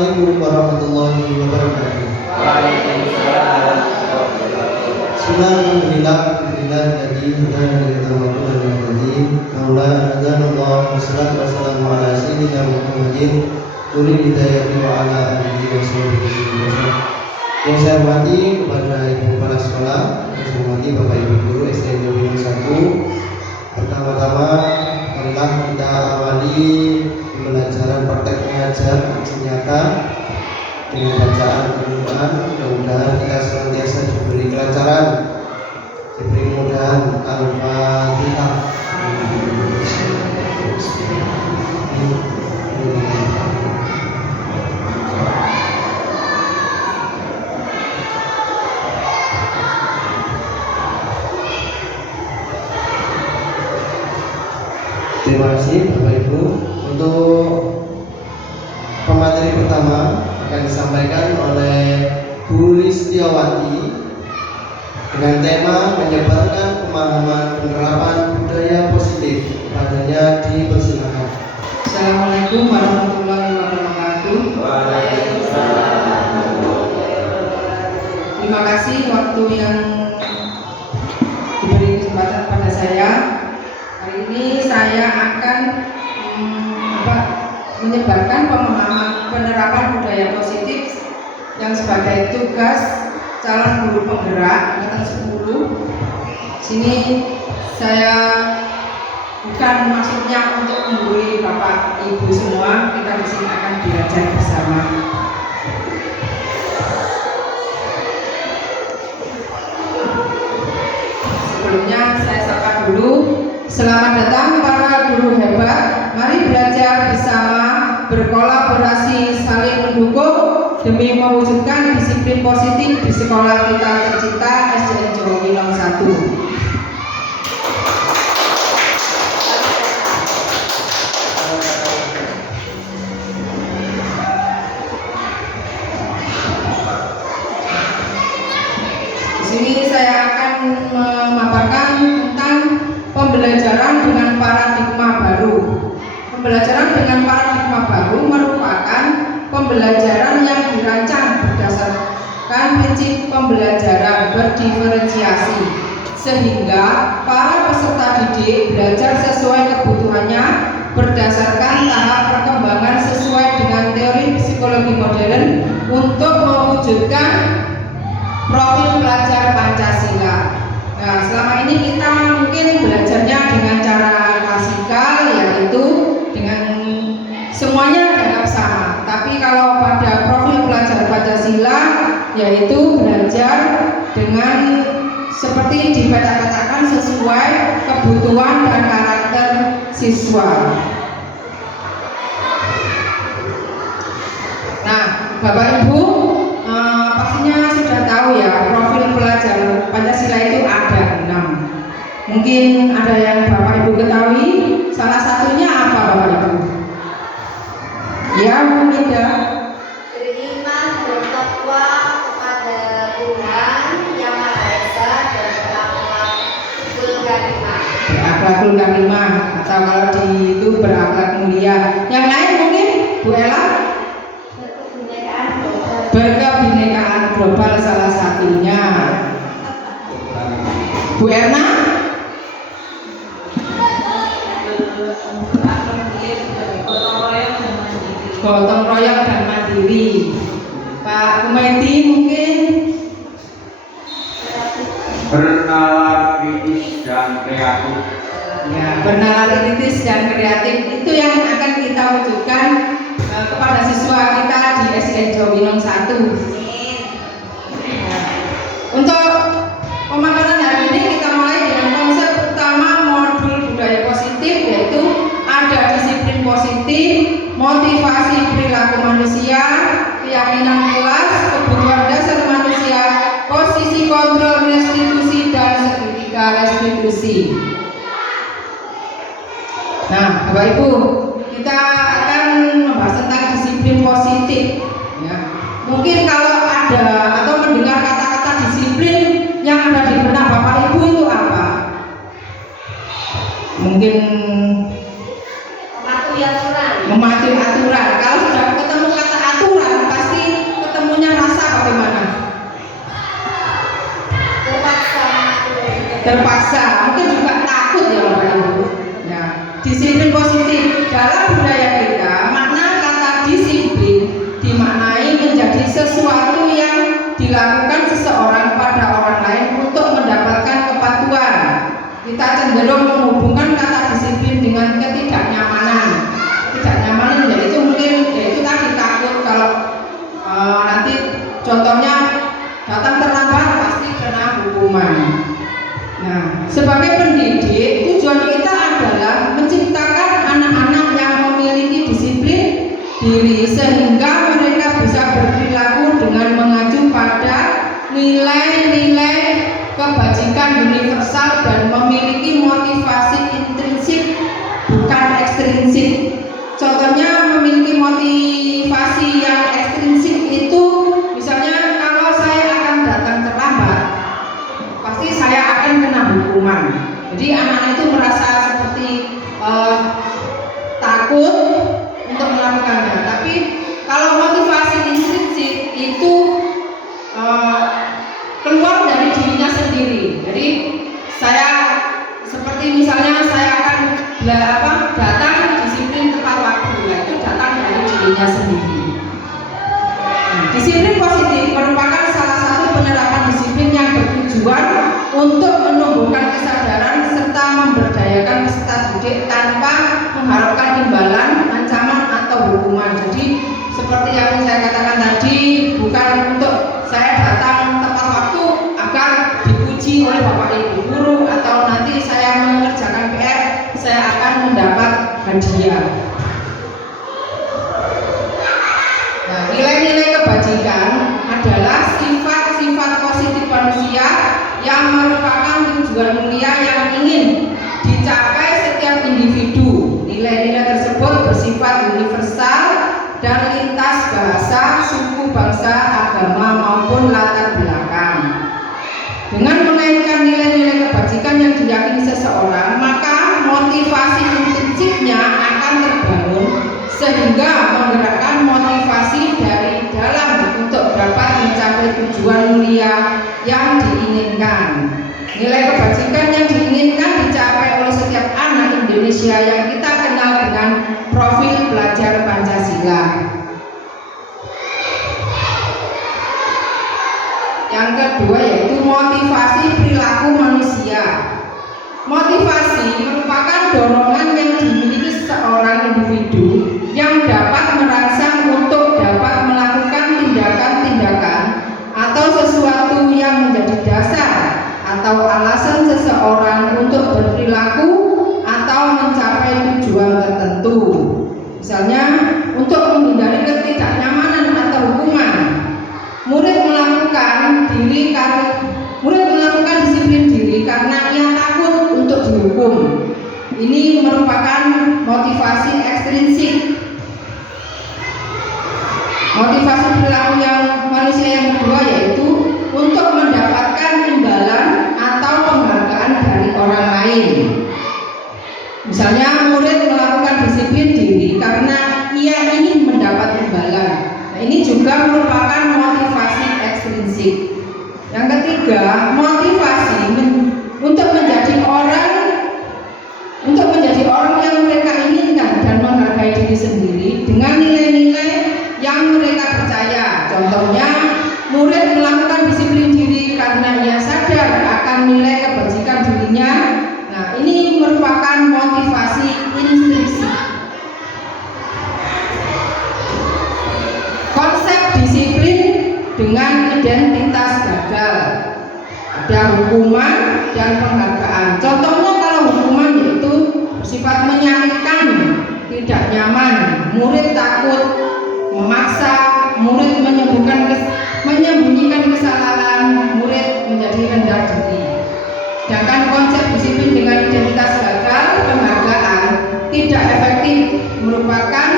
Assalamualaikum warahmatullahi wabarakatuh. Waalaikumsalam. Bismillahirrahmanirrahim. Alhamdulillah jadi wassalatu wassalamu ala sayyidina Muhammadin Uli hidayati wa ala alihi wa sahbihi. Yang saya hormati kepada ibu kepala sekolah, yang saya hormati bapak ibu guru SD Negeri 1. Pertama-tama marilah kita awali pembelajaran praktek mengajar nyata dengan bacaan Al-Quran. Mudah-mudahan kita senantiasa diberi kelancaran, diberi kemudahan. Al-Fatihah. Terima kasih Bapak Ibu. Untuk pemateri pertama akan disampaikan oleh Bu Listiawati dengan tema menyebarkan pemahaman penerapan budaya positif. Padanya dipersilakan. Assalamualaikum warahmatullahi wabarakatuh. Waalaikumsalam. Terima kasih waktu yang diberi kesempatan pada saya. Hari ini saya akan menyebarkan pemahaman penerapan budaya positif yang sebagai tugas calon guru penggerak angkatan 10. Sini saya bukan maksudnya untuk menggurui Bapak Ibu semua, kita di sini akan belajar bersama. Sebelumnya saya sapa dulu. Selamat datang para guru hebat. Mari belajar bersama, berkolaborasi, saling mendukung demi mewujudkan disiplin positif di sekolah kita tercinta SDN Jawa Winong 1. Di sini saya akan memaparkan tentang pembelajaran dengan paradigma baru. Pembelajaran dengan paradigma baru merupakan pembelajaran yang dirancang berdasarkan prinsip pembelajaran berdiferensiasi, sehingga para peserta didik belajar sesuai kebutuhannya berdasarkan tahap perkembangan sesuai dengan teori psikologi modern untuk mewujudkan profil pelajar Pancasila. Nah, selama ini kita mungkin belajarnya dengan cara klasikal, yaitu dengan semuanya dianggap sama. Tapi kalau pada profil pelajar Pancasila, yaitu belajar dengan seperti dipeta-petakan sesuai kebutuhan dan karakter siswa. Nah, Bapak Ibu pastinya sudah tahu ya, profil pelajar Pancasila itu ada 6. Mungkin ada yang Bapak Ibu ketahui. Salah satunya apa Bapak Ibu? Ya, Bu Mida. Beriman bertakwa kepada Tuhan Yang Maha Esa dan berakhlakul karimah. Berakhlakul karimah, atau kalau di itu berakhlak mulia. Yang lain mungkin Bu Ella? Berkebinekaan global salah satunya. Bu Erna? Gotong royong dan mandiri. Pak Kumedi mungkin? Bernalar kritis dan kreatif. Ya, bernalar kritis dan kreatif itu yang akan kita wujudkan kepada siswa kita di SDN Jawa Winong 1. Untuk pemaparan hari ini kita mulai dengan konsep utama modul budaya positif, yaitu ada disiplin positif, motivasi perilaku manusia, keyakinan kelas, kebutuhan dasar manusia, posisi kontrol restitusi dan segitiga restitusi. Nah, Bapak Ibu, kita akan membahas tentang disiplin positif. Ya. Mungkin kalau ada atau mendengar kata-kata disiplin, yang ada di benak Bapak Ibu itu apa? Mungkin mematuhi aturan. Kalau sudah ketemu kata aturan, terpaksa, mungkin juga takut ya Bapak Ibu. Nah, disiplin positif dalam budaya kita, makna kata disiplin dimaknai menjadi sesuatu yang dilakukan seseorang pada orang lain untuk mendapatkan kepatuhan. Kita cenderung menghubungkan kata disiplin dengan ketidaknyamanan. Ketidaknyamanan yaitu mungkin yaitu tadi takut kalau nanti contohnya datang terlambat pasti kena hukuman. Nah, sebagai pendidik tujuan kita adalah menciptakan anak-anak yang memiliki disiplin diri sehingga mereka bisa berperilaku dengan mengacu pada nilai-nilai kebajikan universal dan memiliki motivasi intrinsik bukan ekstrinsik. Contohnya memiliki motivasi yang ekstrinsik itu misalnya kalau saya akan datang terlambat pasti saya akan kena hukuman. Jadi anak itu merasa seperti takut untuk melakukannya. Tapi kalau motivasi intrinsik itu keluar dari dirinya sendiri. Jadi saya seperti misalnya saya akan datang disiplin tepat waktu, itu datang dari dirinya sendiri. Disiplin positif merupakan salah satu penerapan disiplin yang bertujuan untuk menumbuhkan kesadaran serta memberdayakan peserta didik tanpa mengharapkan imbalan, ancaman atau hukuman. Jadi seperti yang saya katakan tadi, bukan untuk saya datang tepat waktu agar dipuji oleh Bapak Ibu guru atau nanti saya mengerjakan PR saya akan mendapat hadiah. Nah, nilai-nilai kebajikan adalah sifat-sifat positif manusia yang merupakan tujuan mulia yang ingin dicapai setiap individu. Nilai-nilai tersebut bersifat universal dan lintas bahasa, suku, bangsa, agama maupun latar belakang. Dengan mengaitkan nilai-nilai kebajikan yang diyakini seseorang, maka motivasi intrinsiknya akan terbangun sehingga menggerakkan motivasi dari dalam untuk dapat mencapai tujuan mulia yang diinginkan. Nilai kebajikan yang diinginkan dicapai oleh setiap anak Indonesia yang kita kenal dengan profil pelajar Pancasila. Yang kedua yaitu motivasi perilaku manusia. Motivasi merupakan dorongan yang dimiliki seorang individu yang dapat merangsang untuk dapat melakukan tindakan-tindakan atau sesuatu yang menjadi dasar atau alasan seseorang untuk berperilaku atau mencapai tujuan tertentu. Misalnya untuk menghindari ketidaknyamanan atau hukuman. Murid melakukan disiplin diri karena ia takut untuk dihukum. Ini merupakan motivasi ekstrinsik. Motivasi perilaku yang manusia yang kedua yaitu untuk mendapatkan imbalan atau penghargaan dari orang lain. Misalnya murid melakukan disiplin diri karena ia ingin mendapat imbalan. Nah, ini juga merupakan motivasi ekstrinsik. Yang ketiga, motivasi untuk menjadi orang yang mereka inginkan dan menghargai diri sendiri dengan nilai-nilai yang mereka percaya. Contohnya, murid melakukan disiplin diri karena ia sadar akan nilai kebajikan dirinya. Nah, ini merupakan motivasi intrinsik. Konsep disiplin dengan identitas gagal. Ada hukuman dan penghargaan. Contohnya kalau hukuman yaitu bersifat menyakitkan, tidak nyaman, murid takut, memaksa, murid menyembunyikan kesalahan, murid menjadi rendah diri. Sedangkan konsep disiplin dengan identitas gagal, penghargaan, tidak efektif, merupakan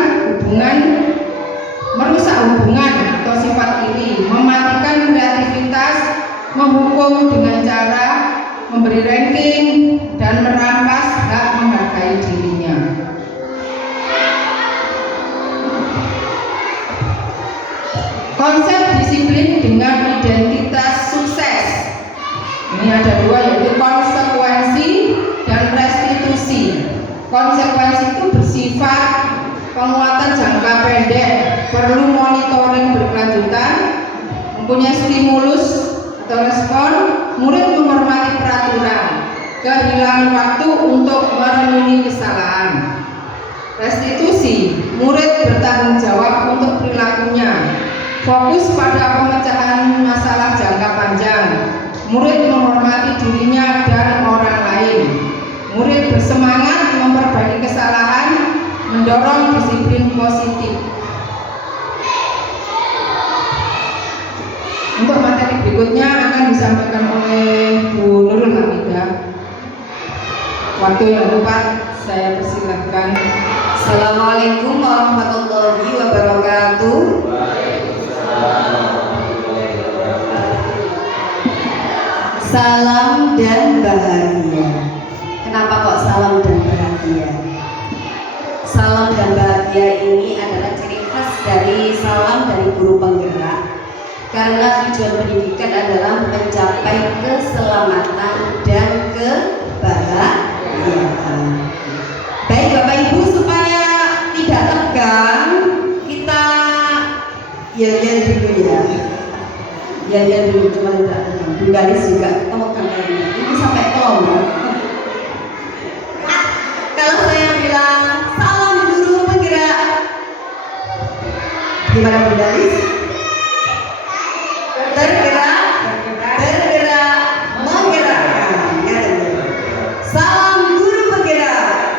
merusak hubungan atau sifat iri, mematikan kreativitas, menghukum dengan cara memberi ranking dan merampas hak menghargai dirinya. Konsep disiplin dengan identitas sukses. Ini ada dua yaitu konsep Konsekuensi itu bersifat penguatan jangka pendek, perlu monitoring berkelanjutan, mempunyai stimulus atau respon, murid menghormati peraturan, kehilangan waktu untuk merenungi kesalahan. Restitusi, murid bertanggung jawab untuk perilakunya, fokus pada pemecahan masalah jangka panjang, murid menghormati dirinya dan orang lain, murid bersemangat memperbaiki kesalahan, mendorong disiplin positif. Untuk materi berikutnya akan disampaikan oleh Bu Nurul Hamidah. Waktu yang tepat saya persilahkan. Assalamualaikum warahmatullahi wabarakatuh. Salam dan bahagia. Kenapa kok salam dan bahagia? Salam dan bahagia ini adalah ciri khas dari salam dari guru penggerak. Karena tujuan pendidikan adalah mencapai keselamatan dan kebahagiaan. Baik Bapak Ibu, supaya tidak tegang, kita ya dulu ya. Ya dulu, cuma tidak tegang. Bu Garis juga temukan lainnya. Ini sampai kelompok. Kalau saya bilang salam guru penggerak, gimana Bu Garis? Bergerak, menggerakkan. Salam guru penggerak.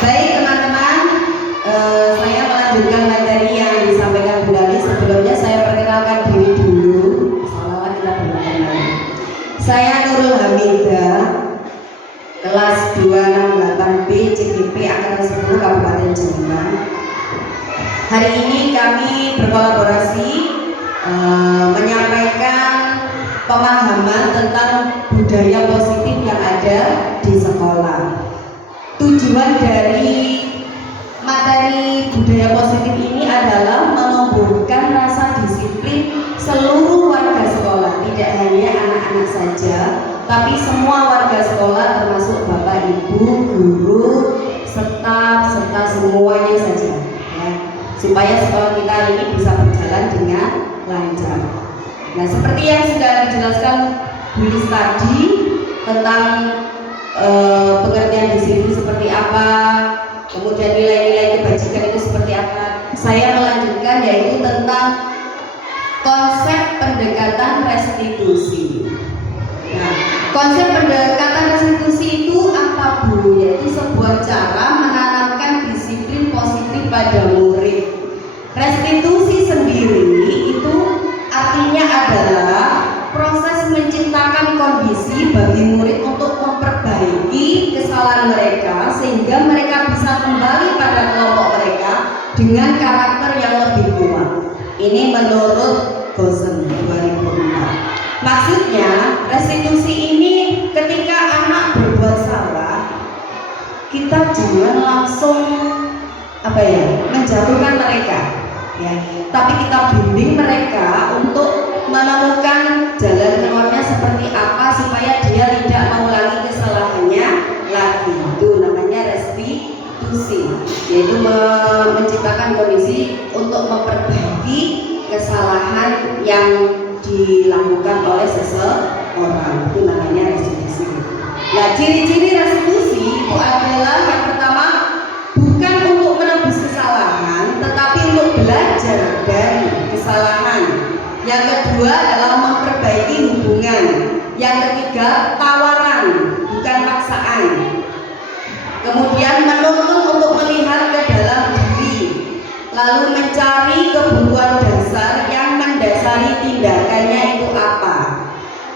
Baik teman-teman, saya melanjutkan materi yang disampaikan Bu Dali. Sebelumnya saya perkenalkan diri dulu. Seolah-olah kita belum kenal. Saya Nurul Hamidah, kelas 268B CGP Angkatan 10 Kabupaten Jombang. Hari ini kami berkolaborasi menyampaikan pemahaman tentang budaya positif yang ada di sekolah. Tujuan dari materi budaya positif ini adalah menumbuhkan rasa disiplin seluruh warga sekolah, tidak hanya anak-anak saja, tapi semua warga sekolah termasuk Bapak Ibu, guru, staf, serta semuanya saja, ya, supaya sekolah kita ini bisa berjalan dengan lancar. Nah, seperti yang sudah dijelaskan Bu Lis tadi tentang pengertian disiplin seperti apa, kemudian nilai-nilai kebajikan itu seperti apa, saya melanjutkan yaitu tentang konsep pendekatan restitusi. Nah, konsep pendekatan restitusi itu apa Bu? Yaitu sebuah cara menanamkan disiplin positif pada murid. Restitusi sendiri itu artinya adalah proses menciptakan kondisi bagi murid untuk memperbaiki kesalahan mereka sehingga mereka bisa kembali pada kelompok mereka dengan karakter yang lebih kuat. Ini menurut Gosen 2004. Maksudnya restitusi ini ketika anak berbuat salah, kita jangan langsung menjatuhkan mereka, ya. Tapi kita bimbing mereka untuk menemukan jalan keluarnya seperti apa supaya dia tidak mengulangi kesalahannya lagi. Itu namanya restitusi, yaitu menciptakan kondisi untuk memperbaiki kesalahan yang dilakukan oleh seseorang. Itu namanya restitusi. Nah, ciri-ciri restitusi itu adalah yang pertama, bukan untuk menebus kesalahan, tetapi untuk belajar dari kesalahan. Yang kedua adalah memperbaiki hubungan. Yang ketiga, tawaran, bukan paksaan. Kemudian menuntun untuk melihat ke dalam diri, lalu mencari kebutuhan dasar yang mendasari tindakannya itu apa,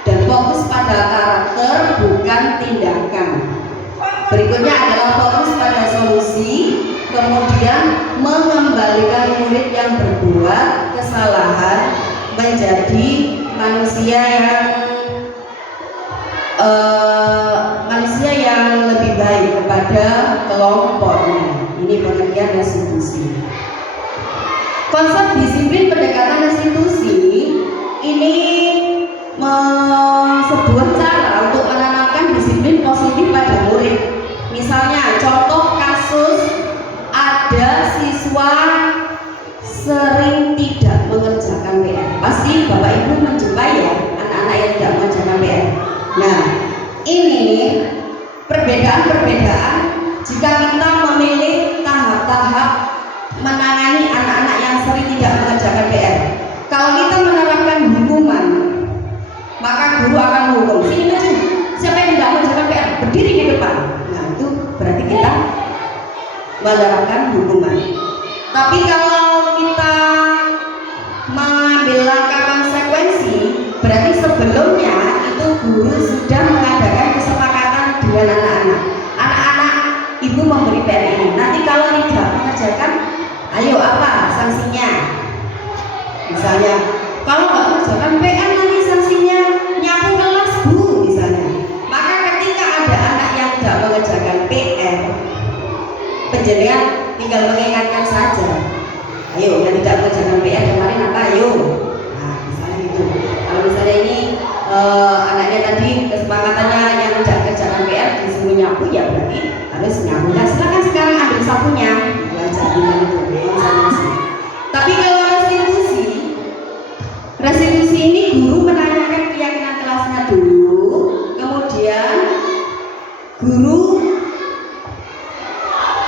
dan fokus pada karakter bukan tindakan. Berikutnya adalah fokus pada solusi, kemudian mengembalikan murid yang berbuat kesalahan menjadi manusia yang lebih baik kepada kelompoknya. Ini pengertian restitusi. Konsep disiplin pendekatan restitusi ini sebuah cara untuk menanamkan disiplin positif pada murid. Misalnya contoh kasus ada siswa sering tidak mengerjakan PR. Pasti Bapak Ibu menjumpai ya anak-anak yang tidak mengerjakan PR. Nah, ini perbedaan-perbedaan jika kita memilih tahap-tahap menangani anak-anak yang sering tidak mengerjakan PR. Kalau kita menerapkan hukuman, maka guru akan menghukum. Sini maju, siapa yang tidak mengerjakan PR berdiri di depan. Nah, itu berarti kita menerapkan hukuman. Tapi kalau kita mengambil langkah konsekuensi, berarti sebelumnya itu guru sudah mengadakan kesepakatan dengan anak-anak. Anak-anak ibu memberi PR ini. Nanti kalau tidak mengerjakan, ayo apa sanksinya? Misalnya, kalau nggak mengerjakan PR nanti sanksinya nyapu kelas bu, misalnya. Maka ketika ada anak yang tidak mengerjakan PR, penjenengan tinggal mengingatkan saja. Ayo, yang tidak mengerjakan PR kemarin apa? Ayo. Nah, misalnya gitu. Kalau misalnya ini anaknya tadi kesepakatannya yang tidak mengerjakan PR disuruh nyapu, ya berarti harus nyapu. Nah, silakan sekarang ambil sapunya. Belajar itu. Tapi kalau restitusi ini guru menanyakan keyakinan kelasnya dulu, kemudian guru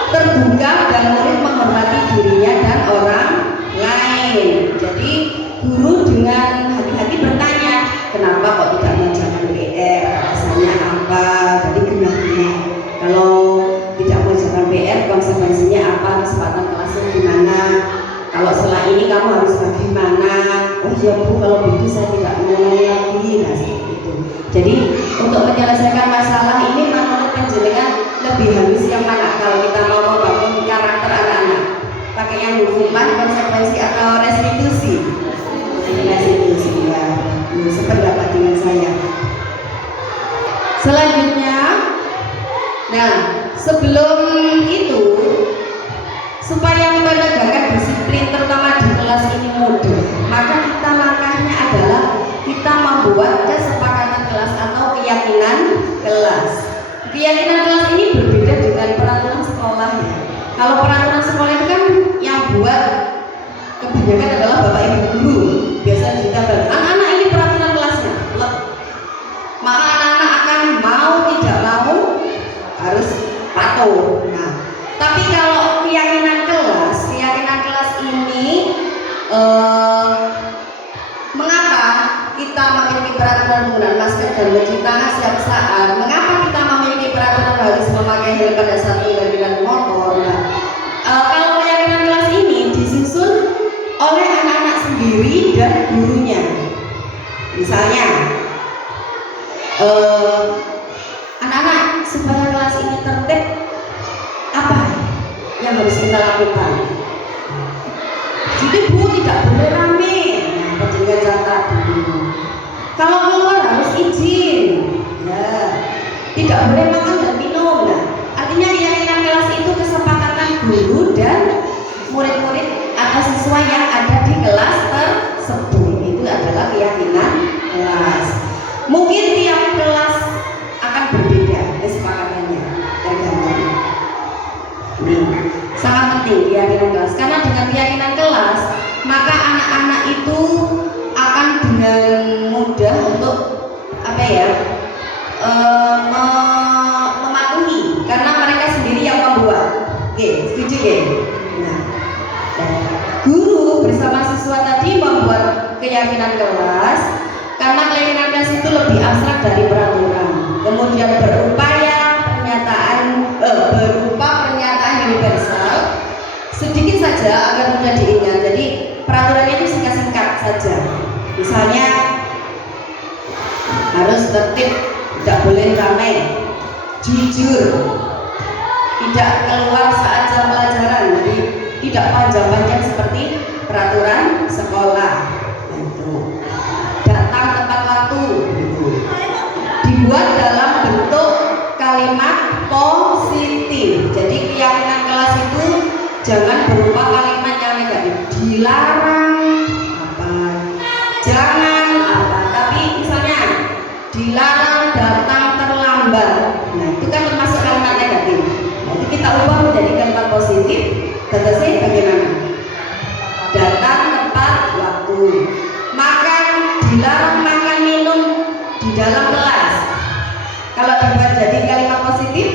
terbuka dan murid menghormati dirinya dan orang lain. Jadi guru dengan hati-hati bertanya, kenapa kok tidak mengerjakan PR, alasannya apa, jadi genah-genah. Kalau tidak mengerjakan PR konsekuensinya apa, kesempatan kelasnya gimana, kalau setelah ini kamu harus bagaimana. Oh ya bu, kalau begitu saya tidak mengulangi lagi. Nah seperti itu. Jadi untuk menyelesaikan masalah ini menurut penjenengan lebih halus yang mana kalau kita mau membangun karakter anak-anak? Pakai yang hukuman, konsekuensi atau restitusi? Restitusi ya. Sependapat dengan saya. Selanjutnya, nah sebelum itu supaya menegakkan disiplin terutama di kelas ini mudah, maka kita langkahnya adalah kita membuat kesepakatan kelas atau keyakinan kelas. Keyakinan kelas ini berbeda dengan peraturan sekolah ya. Kalau peraturan sekolah itu kan yang buat kebanyakan adalah bapak ibu guru. Biasanya ditambah anak-anak ini peraturan kelasnya, maka anak-anak akan mau tidak mau harus patuh. Nah, tapi kalau keyakinan kelas ini mengapa kita memiliki peraturan penggunaan masker dan mencuci tangan setiap saat? Mengapa kita memiliki peraturan harus memakai helm pada saat mengendarai motor? Nah, kalau keyakinan kelas ini disusun oleh anak-anak sendiri dan gurunya. Misalnya, anak-anak supaya kelas ini tertib, apa yang harus kita lakukan? Jadi bu tidak boleh rame. Nah, penjaga catat dulu. Kalau keluar harus izin. Ya, tidak boleh makan dan minum. Nah, artinya keyakinan kelas itu kesepakatan guru dan murid-murid atau siswa yang ada di kelas tersebut. Itu adalah keyakinan kelas. Mungkin tiap kelas akan berbeda kesepakatannya. Tergantung. Sangat penting keyakinan kelas, karena dengan keyakinan kelas maka anak-anak itu akan dengan mudah untuk apa ya mematuhi karena mereka sendiri yang membuat. Oke, setuju ya? Nah, guru bersama siswa tadi membuat keyakinan kelas karena keyakinan kelas itu lebih abstrak dari peraturan, kemudian berupa pernyataan universal sedikit saja agar mudah diingat. Jadi peraturannya itu singkat-singkat saja. Misalnya harus tertib, tidak boleh ramai, jujur, tidak keluar saat jam pelajaran, jadi tidak panjang-panjang seperti peraturan sekolah. Itu datang tepat waktu, dibuat dalam bentuk kalimat positif. Jadi keyakinan kelas itu jangan berupa kalimat yang negatif, dilarang apa, jangan apa, tapi misalnya positif, tegasnya bagaimana? Datang tepat waktu, makan, dilarang makan minum di dalam kelas. Kalau dibuat jadi kalimat positif,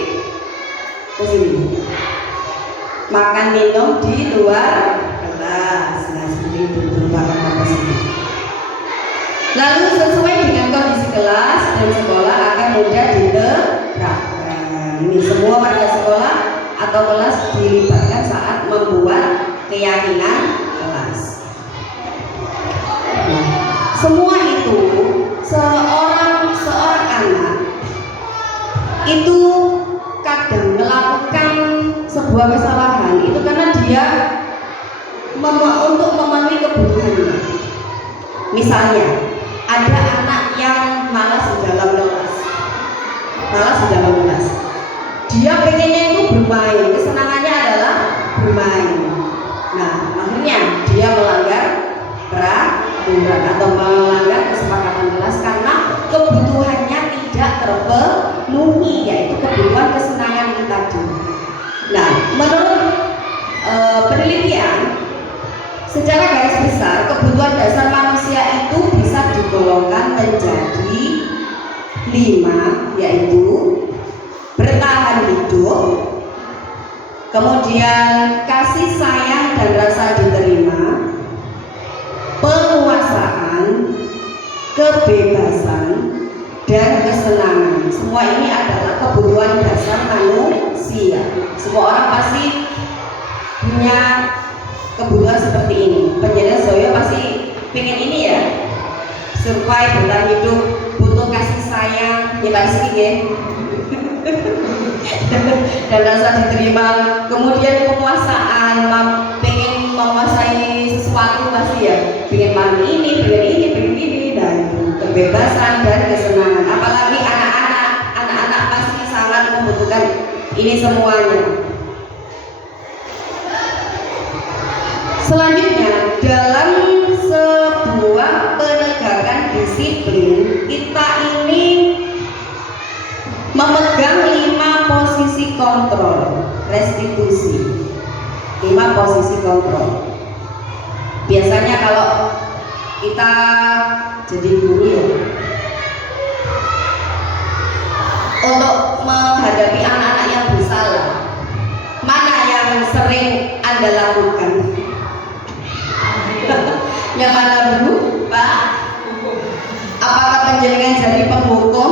makan minum di luar kelas. Nah, seperti itu berupa kata positif. Lalu sesuai dengan kondisi kelas dan sekolah akan mudah diterapkan. Ini semua warga sekolah atau kelas dilibatkan saat membuat keyakinan kelas. Nah, semua itu seorang anak itu kadang melakukan sebuah kesalahan itu karena dia untuk memenuhi kebutuhannya. Misalnya ada anak yang malas di dalam kelas, dia pengennya itu bermain, kesenangannya adalah bermain. Nah, akhirnya dia melanggar peraturan atau melanggar kesepakatan kelas karena kebutuhannya tidak terpenuhi, yaitu kebutuhan kesenangan itu tadi. Nah, menurut penelitian, secara garis besar kebutuhan dasar manusia itu bisa digolongkan menjadi 5, yaitu bertahan hidup, kemudian kasih sayang dan rasa diterima, penguasaan, kebebasan, dan kesenangan. Semua ini adalah kebutuhan dasar manusia. Semua orang pasti punya kebutuhan seperti ini. Penjelasan Zoyo pasti pengen ini ya, survive, bertahan hidup, butuh kasih sayang, ya pasti ya. Dan rasa diterima, kemudian penguasaan, pengen menguasai sesuatu pasti ya, pengen makan ini, pengen ini, dan kebebasan dan kesenangan. Apalagi anak-anak pasti sangat membutuhkan ini semuanya. Selanjutnya, dalam sebuah penegakan disiplin, kita ini memegang 5 posisi kontrol, restitusi. 5 posisi kontrol. Biasanya kalau kita jadi guru ya, untuk menghadapi anak-anak yang bersalah, mana yang sering Anda lakukan? Yang mana dulu, Pak? Apakah penjaringan jadi penghukum,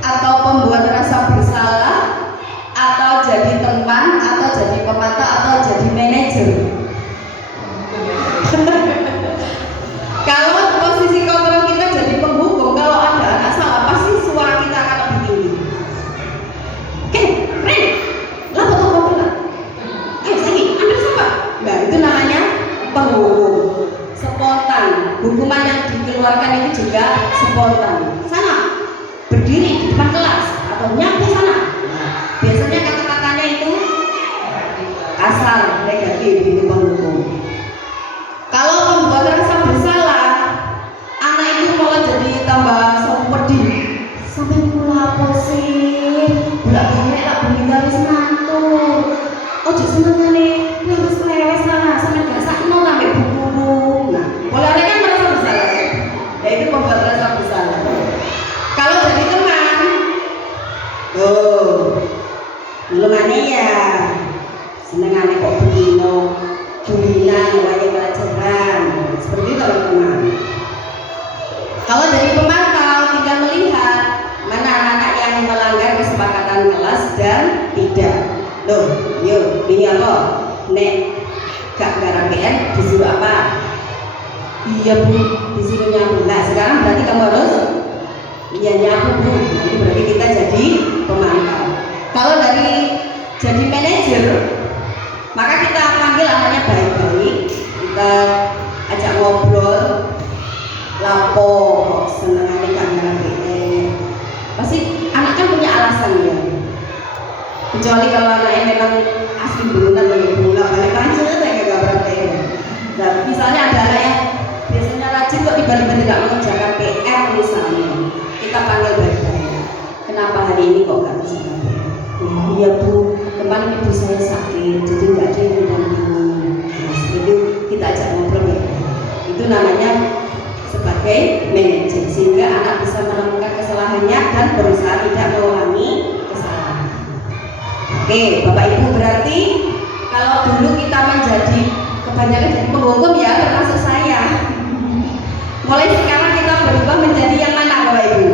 atau pembuat rasa bersalah, atau jadi teman, atau jadi pemantau, atau jadi manajer? Kalau posisi kontrol kita jadi penghukum, kalau ada anak salah pasti suara kita akan lebih tinggi. Oke, Ren, lah fotokopi lah. Sini, ambil siapa? Nah, itu namanya penghukum. Spontan. Hukuman yang dikeluarkan itu juga spontan. Sana, berdiri di depan kelas atau nyapu sana. Nah, biasanya kata-katanya itu kasar, negatif, itu penghukum. Kalau pembuat rasa bersalah, anak itu malah jadi tambah pedih. Sampai mula apa sih? Bolak-balik lah begitu wis mantul. Ojo senengane lewes lah, sampe gak sakno ambek buku. Nah, boleh kan merasa bersalah. Ya itu pembuat rasa bersalah. Kalau jadi teman, nulungane ya senengane kok begino, bulinan, wajah pelajaran, seperti itu teman-teman. Kalau jadi pemantau, tinggal melihat mana anak-anak yang melanggar kesepakatan kelas dan tidak. Loh, yuk, ini apa? Nek gak garang PN disuruh apa? Iya Bu, disuruh nyapu. Nah sekarang berarti kamu harus ya nyapu Bu. Nanti berarti kita jadi pemantau. Kalau dari jadi manajer, maka kita panggil anaknya baik-baik, kita ajak ngobrol, lapo kok senengane gak garang PN. Pasti anak kan punya alasan ya. Kecuali kalau anaknya memang asli berunan balik lanjut kayak gak berarti. Nah, misalnya ada anak yang biasanya rajin kok tiba-tiba tidak mengerjakan PR misalnya, kita panggil baik-baik. Kenapa hari ini kok gak bisa? Iya Bu, kemarin ibu saya sakit, jadi nggak ada yang mendampingi. Nah, itu kita ajak ngobrol ya. Itu namanya sebagai manajer, sehingga anak bisa menemukan kesalahannya dan berusaha tidak mengulangi kesalahan. Oke, Bapak Ibu, berarti kalau dulu kita menjadi kebanyakan jadi penghukum ya, termasuk saya. Mulai sekarang kita berubah menjadi yang mana, Bapak Ibu?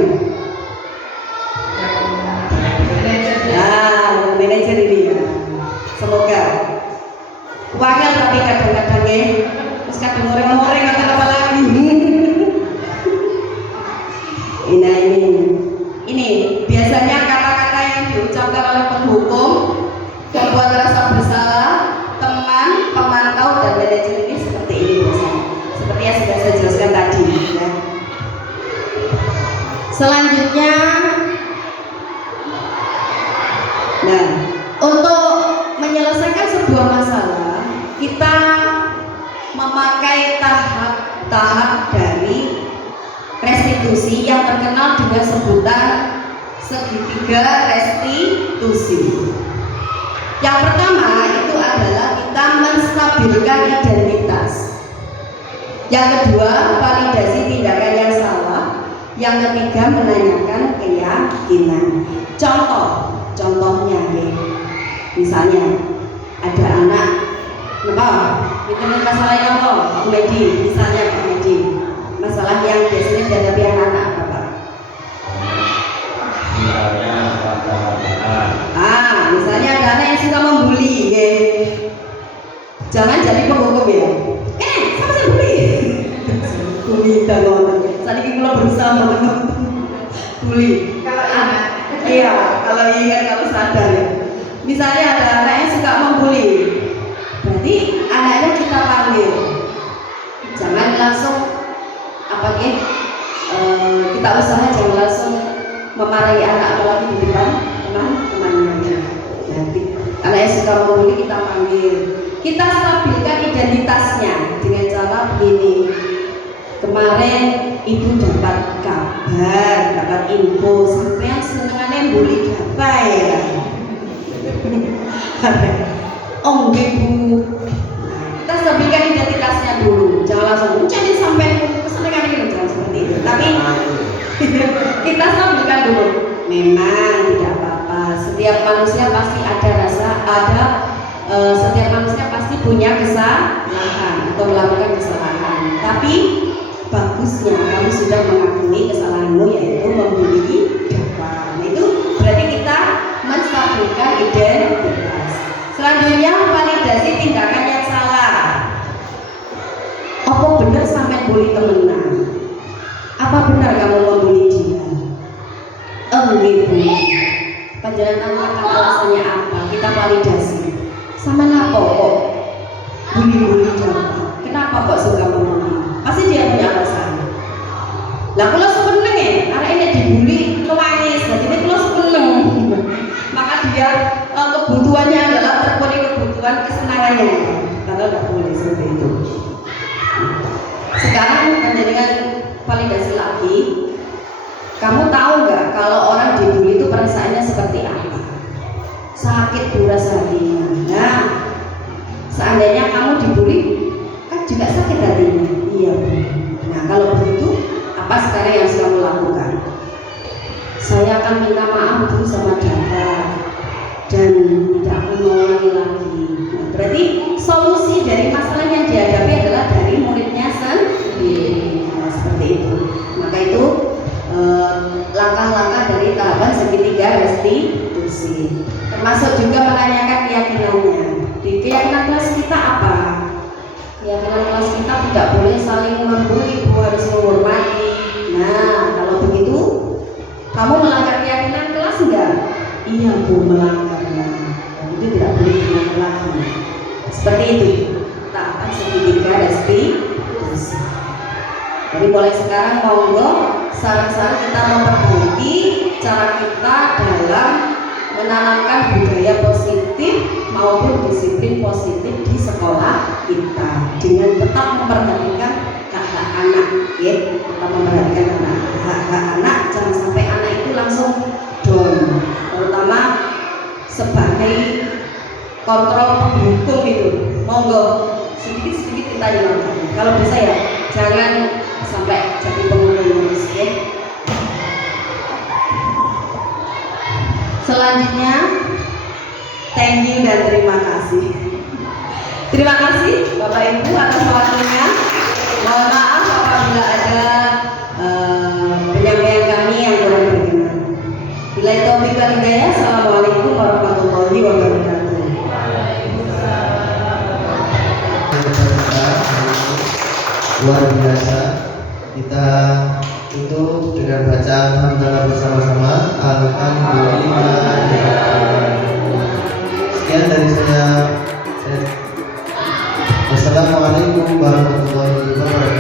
Nah, manajer ini ya. Semoga wakil tapi kadang-kadang ya, terus kadang orang-orang atau apa lagi. Ini biasanya kata-kata yang diucapkan oleh penghukum, membuat rasa bersalah teman, pemantau dan manajer ini seperti ini biasanya. Seperti yang sudah saya jelaskan tadi. Ya. Selanjutnya, nah, untuk menyelesaikan sebuah masalah, kita memakai tahap-tahap dari restitusi yang terkenal dengan sebutan segitiga restitusi. Yang pertama itu adalah kita menstabilkan identitas. Yang kedua, validasi tindakan yang salah. Yang ketiga, menanyakan keyakinan. Contohnya ya. Misalnya ada anak, itu masalahnya apa? Pak Medi, misalnya Pak Medi, masalah yang biasanya dihadapi anak-anak apa Pak? Misalnya Misalnya ada anak yang suka membuli, ya. Jangan jadi penghukum ya. Sama saya bully. Bully dan nonton. Saat ini kalau berusaha bully. Kalau ingat. Iya, kalau ingat kalau sadar ya. Misalnya ada anak yang suka membuli, berarti anaknya kita panggil. Jangan langsung kita usaha jangan langsung memarahi anak apalagi di depan teman-temannya. Jadi anak yang suka membuli kita panggil. Kita stabilkan identitasnya dengan cara begini. Kemarin ibu dapat kabar, dapat info sampai senengannya bully apa ya? Oh ibu, kita stabilkan identitasnya dulu. Jangan langsung jadi sampai kesenangan ini, jangan seperti itu. Tapi kita stabilkan dulu. Memang tidak apa-apa. Setiap manusia pasti setiap manusia pasti punya kesalahan atau melakukan kesalahan. Tapi bagusnya kamu sudah mengakui kesalahanmu, yaitu membuli Bapak. Itu berarti kita menstabilkan identitas. Selanjutnya, validasi tindakan yang salah. Apa benar sampai bully temenan? Apa benar kamu membuli dia? Enggak Bu. Panjenengan tahu alasannya apa? Kita validasi. Sama apa kok bully Bapak? Kenapa kok suka membuli? Pasti dia punya alasan. Lah kalau seneng ya, anak ini dibully nangis, jadi ini kalau seneng. Maka dia kebutuhannya adalah terpenuhi kebutuhan kesenangannya. Kalau tidak boleh seperti itu. Sekarang dengan validasi lagi, kamu tahu nggak kalau orang dibully itu perasaannya seperti apa? Sakit buras hatinya. Nah, seandainya kamu dibully, kan juga sakit hatinya. Iya Bu. Nah kalau begitu, apa sekarang yang harus kamu lakukan? Saya akan minta maaf dulu sama Bapak dan tidak akan mengulangi lagi. Nah, berarti solusi dari masalah yang dihadapi adalah dari muridnya sendiri. Nah, seperti itu. Maka itu langkah-langkah dari tahapan segitiga restitusi. Termasuk juga menanyakan keyakinannya. Di keyakinan kelas kita apa? Keyakinan kelas kita tidak boleh saling membuli, harus menghormati. Nah, kalau begitu, kamu melanggar keyakinan kelas enggak? Iya Bu, melanggar. Itu tidak boleh dilanggar lagi. Seperti itu. Tahapan segitiga restitusi. Jadi mulai sekarang monggo saran-saran kita memperbaiki cara kita dalam menanamkan budaya positif maupun disiplin positif di sekolah kita dengan tetap memperhatikan hak-hak anak, ya, tetap memperhatikan hak-hak anak, jangan sampai anak itu langsung down, terutama sebagai kontrol penghukum itu. Monggo sedikit-sedikit kita imamkan. Kalau bisa ya jangan sampai jadi penghukum terus ya. Selanjutnya thank you dan terima kasih. Terima kasih Bapak Ibu atas waktunya. Mohon maaf apabila ada penyampaian kami yang kurang berkenan. Bila taufik wal hidayah. Assalamualaikum warahmatullahi wabarakatuh. Luar biasa. Kita tutup dengan bacaan hamdalah bersama-sama. Alhamdulillah. Sekian dari saya. Wassalamualaikum warahmatullahi wabarakatuh.